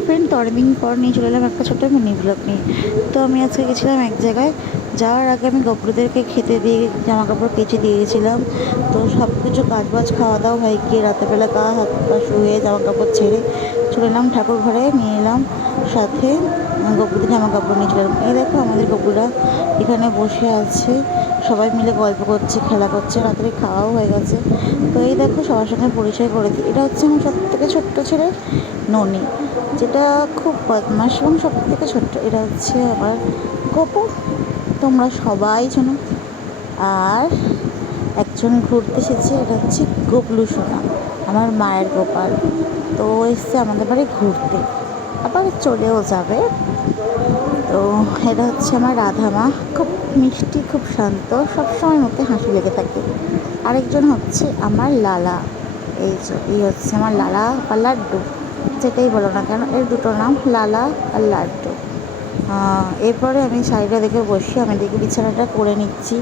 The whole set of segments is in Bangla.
হাই ফ্রেন্ড, তো অনেকদিন পর নিয়ে চলে এলাম একটা ছোট্ট মিনি ব্লগ নিয়ে। তো আমি আজকে গেছিলাম এক জায়গায়। যাওয়ার আগে আমি গপুরদেরকে খেতে দিয়ে জামা কাপড় কেচে দিয়ে গেছিলাম। তো সব কিছু কাজবাজ খাওয়া দাওয়া হয়ে গিয়ে রাতেরবেলা গা হাত পা শুয়ে জামা কাপড় ছেড়ে চলে এলাম ঠাকুর ঘরে, নিয়ে এলাম সাথে গপুরদের জামা কাপড় নিয়ে চলে এলাম। এই দেখো আমাদের গপুরা এখানে বসে আছে, সবাই মিলে গল্প করছে, খেলা করছে, রাত্রে খাওয়াও হয়ে গেছে। তো এই দেখো সবার সঙ্গে পরিচয় করে দিই, এটা হচ্ছে আমার সব থেকে ছোট্ট ছেলে ননি, যেটা খুব বদমাস এবং সব থেকে ছোট্ট। এটা হচ্ছে আমার গপু, তোমরা সবাই জানো। আর একজন ঘুরতে এসেছে, এটা হচ্ছে গবলু সোনা, আমার মায়ের গোপাল। তো এসছে আমাদের বাড়ি ঘুরতে, আবার চলেও যাবে। তো এটা হচ্ছে আমার রাধা মা, খুব মিষ্টি, খুব শান্ত, সবসময় মধ্যে হাসি লেগে থাকে। আরেকজন হচ্ছে আমার লালা, এই হচ্ছে আমার লালা বা লাড্ডু, যেটাই বলো না কেন, এর দুটো নাম, লালা আর লাড্ডু। এরপরে আমি শাড়িটা দেখে বসে আমি দেখি বিছানাটা করে নিচ্ছি,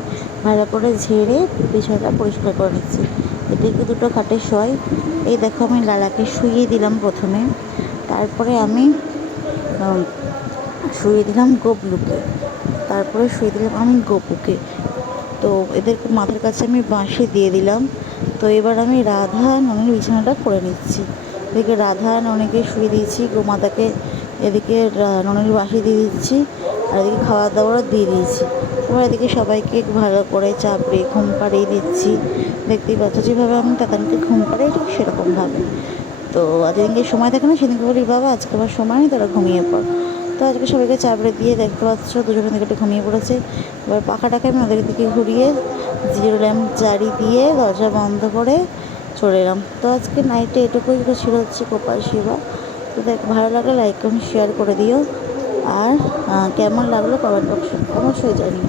ভালো করে ঝেড়ে বিছানাটা পরিষ্কার করে নিচ্ছি। এদিকে দুটো খাটে শোয়। এই দেখো আমি লালাকে শুইয়ে দিলাম প্রথমে, তারপরে আমি শুয়ে দিলাম গবলুকে, তারপরে শুয়ে দিলাম আমি গপুকে। তো এদের মাথার কাছে আমি বাঁশি দিয়ে দিলাম। তো এবার আমি রাধা ননির বিছানাটা করে নিচ্ছি। এদিকে রাধা ননিকে শুয়ে দিয়েছি, গোমাতাকে এদিকে ননির বাঁশি দিয়ে দিচ্ছি, আর এদিকে খাওয়া দাওয়ারও দিয়ে দিয়েছি। এবার এদিকে সবাইকে ভালো করে চাপড়ে ঘুম পাড়িয়ে দিচ্ছি। দেখতেই পাচ্ছ যেভাবে আমি তাদেরকে ঘুম পাড়াই, ঠিক সেরকমভাবে। তো যেদিনকে সময় থাকে না সেদিনকে বলি, বাবা আজকে আমার সময় নেই, তারা ঘুমিয়ে পড়। তো আজকে সবাইকে চাপড়ে দিয়ে দেখতে পাচ্ছ দুজনের দিকে একটু ঘুমিয়ে পড়েছে। এবার পাখাটাকে আমি ওদের দিকে ঘুরিয়ে জিরো ল্যাম্প জারি দিয়ে দরজা বন্ধ করে চলে এলাম। তো আজকে নাইটে এটুকুই ছিল হচ্ছে গোপাল সেবা। তো দেখ, ভালো লাগলে লাইক কমেন্ট শেয়ার করে দিও, আর কেমন লাগলো কমেন্ট বক্সে অবশ্যই জানিও।